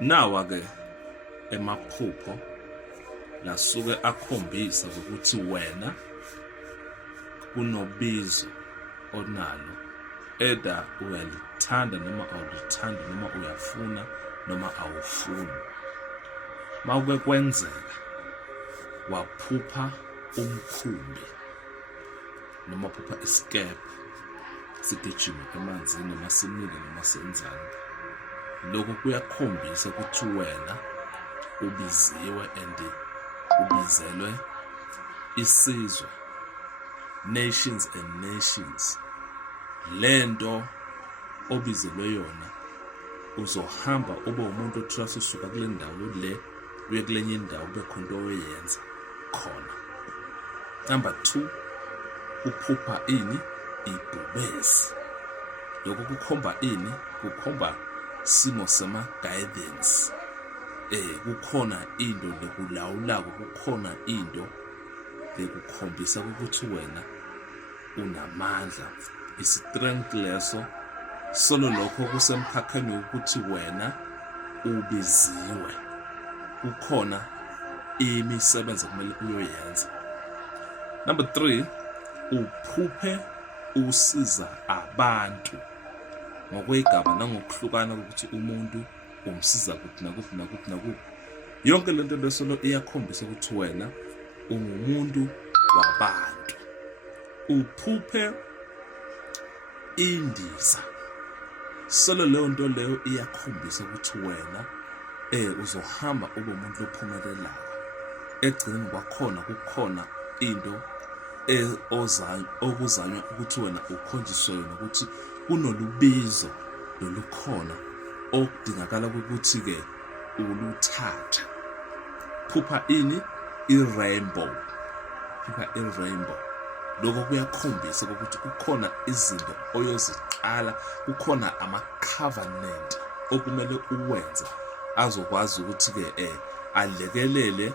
Nawa-ke emaphupho lasuke akhombisa ukuthi wena kunobizo onalo, either uyalithanda noma awulithandi, noma uyafuna noma awufuni. Mawuke kwenzeka waphupha umkhumbi noma phupha isikebhe sigijima emanzini noma simile noma senzani, lokho kuyakhombisa ukuthi wena ubiziwe and ubizelwe isizwe, nations and nations. Lento obizelwe yona uzohamba ube umuntu othula usuka kule ndawo le uye kulenye indawo kube khona into oyenza khona. Number 2, uphupha ini? Ibhubesi. Lokho kukhomba ini? Kukhomba simo sama-guidance. Kukhona into lekulawulako, kukhona into lekukhombisa ukuthi wena unamandla, i-strength leso. Solo lokho kusemkhakheni ukuthi wena ubiziwe, kukhona imisebenzi kumele uyoyenza. Number 3, uphuphe usiza abantu ngokwegaba nangokuhlukana ukuthi umuntu umsiza kuphi nakuphi nakuphi nakuphi. Yonke lento lesolo iyakhombisa ukuthi wena ungumuntu wabantu. Uphuphe indiza, solo leyo nto leyo iyakhombisa ukuthi wena uzohamba ube umuntu ophumelelayo. Egcineni kwakhona kukhona into okuzanywa ukuthi wena ukhonjiswe yona, ukuthi kunolubizo lolukhona okudingakala ukuthi-ke uluthatha. Phupha ini? I-rainbow. Phupha i-rainbow. Lokho kuyakhombisa ukuthi kukhona izinto oyoziqala, kukhona ama-covenant okumele uwenze azokwazi ukuthi-ke alekelele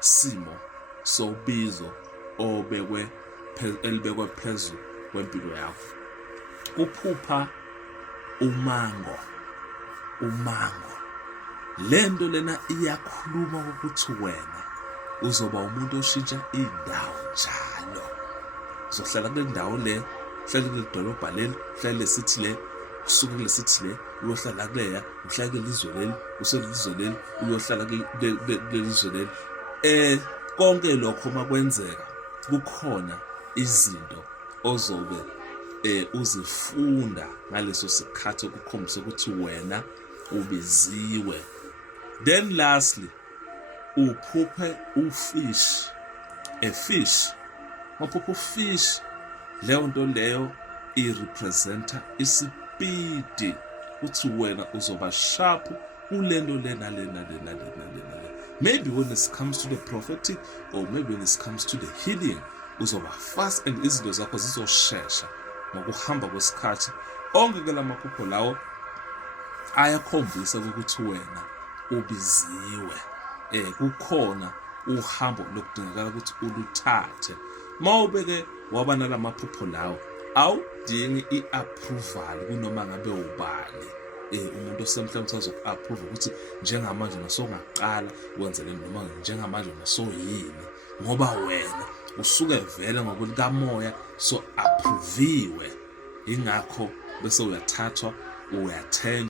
simo sobizo elibekwe phezulu kwempilo yakho. Uphupha umango. Lento lena iyakhuluma ukuthi wena uzoba umuntu oshintsha indawo njalo. Uzohlala kule ndawo le, uhlale kule dolobha leli, uhlale le city le, usuke kule city le, uyohlala kuleya, uhlala kule lizwe leli, uselizwe leli, uyohlala kule lizwe leli. Konke lokho makwenzeka kukhona izinto ozobe uzifunda ngaleso sikhathi okukhombisa ukuthi wena ubiziwe. Then lastly, uphuphe ufish. A fish. Maphupha ufish, leyo nto leyo irepresenta isipidi ukuthi wena uzoba sharp kulento lena. Maybe when it comes to the prophetic, or maybe when it comes to the healing, uzoba fast and izinto zakho zizoshesha ngokuhamba kwesikhathi. Onke ke lamaphupho lawo ayakhombisa ukuthi wena ubiziwe. Kukhona uhambo lokudingakala ukuthi uluthathe. Mawubeke waba nalamaphupho lawo, awudingi i-approval kunoma ngabe ubani. Umuntu osemhlabeni uzoku-approve ukuthi njengamanje nasongaqala wenze lento, noma njengamanje nasoyini, ngoba wena usuke vele ngokulikamoya so approviwe. Ingakho bese uyathathwa uyathenjwa.